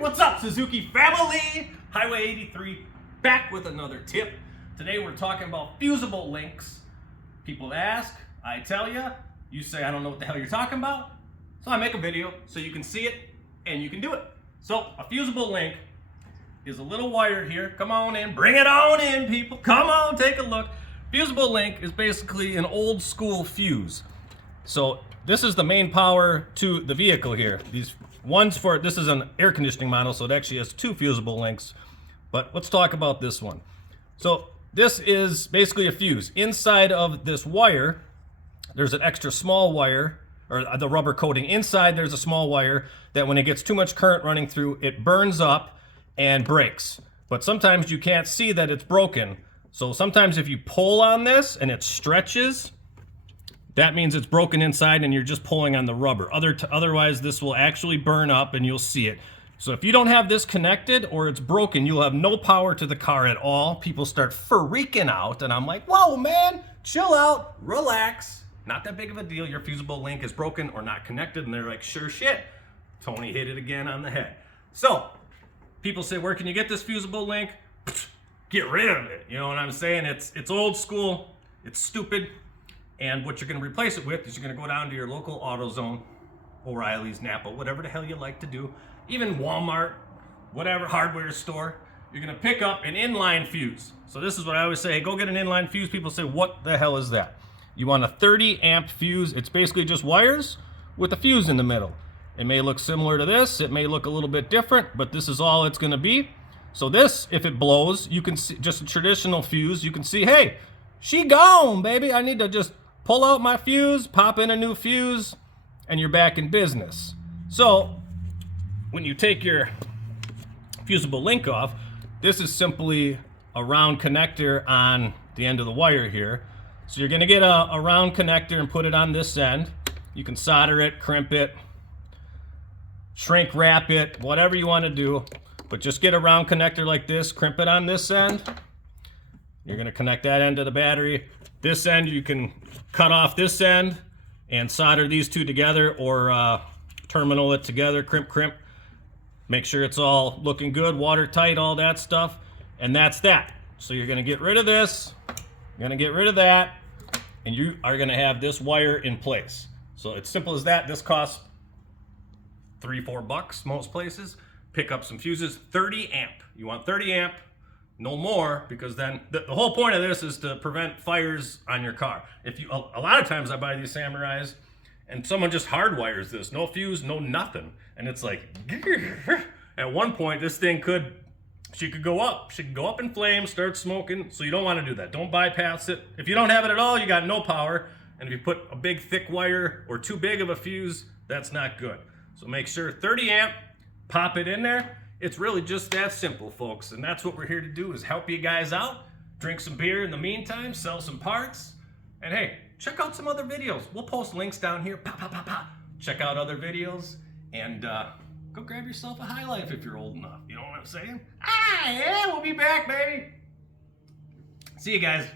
What's up, Suzuki family? Highway 83 back with another tip. Today we're talking about fusible links. People ask, I tell you, you say I don't know what the hell you're talking about. So I make a video so you can see it and you can do it. So a fusible link is a little wire here. Come on in, bring it on in, people. Come on, take a look. Fusible link is basically an old school fuse. So this is the main power to the vehicle here. These ones for, this is an air conditioning model, so it actually has two fusible links. But let's talk about this one. So this is basically a fuse. Inside of this wire, there's an extra small wire, or the rubber coating. Inside there's a small wire that when it gets too much current running through, it burns up and breaks. But sometimes you can't see that it's broken. So sometimes if you pull on this and it stretches, that means it's broken inside and you're just pulling on the rubber. Otherwise, this will actually burn up and you'll see it. So if you don't have this connected or it's broken, you'll have no power to the car at all. People start freaking out and I'm like, whoa, man, chill out, relax. Not that big of a deal. Your fusible link is broken or not connected. And they're like, sure shit. Tony hit it again on the head. So people say, where can you get this fusible link? Get rid of it. You know what I'm saying? It's old school. It's stupid. And what you're going to replace it with is you're going to go down to your local AutoZone, O'Reilly's, Napa, whatever the hell you like to do, even Walmart, whatever hardware store. You're going to pick up an inline fuse. So this is what I always say, hey, go get an inline fuse. People say, what the hell is that? You want a 30 amp fuse. It's basically just wires with a fuse in the middle. It may look similar to this. It may look a little bit different, but this is all it's going to be. So this, if it blows, you can see just a traditional fuse. You can see, hey, she gone, baby. I need to just pull out my fuse, pop in a new fuse, and you're back in business. So when you take your fusible link off, this is simply a round connector on the end of the wire here. So you're going to get a round connector and put it on this end. You can solder it, crimp it, shrink wrap it, whatever you want to do. But just get a round connector like this, crimp it on this end. You're going to connect that end to the battery. This end, you can cut off this end and solder these two together or terminal it together, crimp. Make sure it's all looking good, watertight, all that stuff. And that's that. So you're going to get rid of this, you're going to get rid of that, and you are going to have this wire in place. So it's simple as that. This costs $3-4 most places. Pick up some fuses, 30 amp. You want 30 amp. No more, because then the whole point of this is to prevent fires on your car. If you, a lot of times I buy these Samurais and someone just hardwires this, no fuse, no nothing. And it's like, at one point this thing she could go up. She could go up in flames, start smoking. So you don't want to do that. Don't bypass it. If you don't have it at all, you got no power. And if you put a big thick wire or too big of a fuse, that's not good. So make sure 30 amp, pop it in there. It's really just that simple, folks, and that's what we're here to do, is help you guys out, drink some beer in the meantime, sell some parts, and hey, check out some other videos. We'll post links down here. Check out other videos, and go grab yourself a High Life if you're old enough. You know what I'm saying? Ah, yeah, we'll be back, baby. See you guys.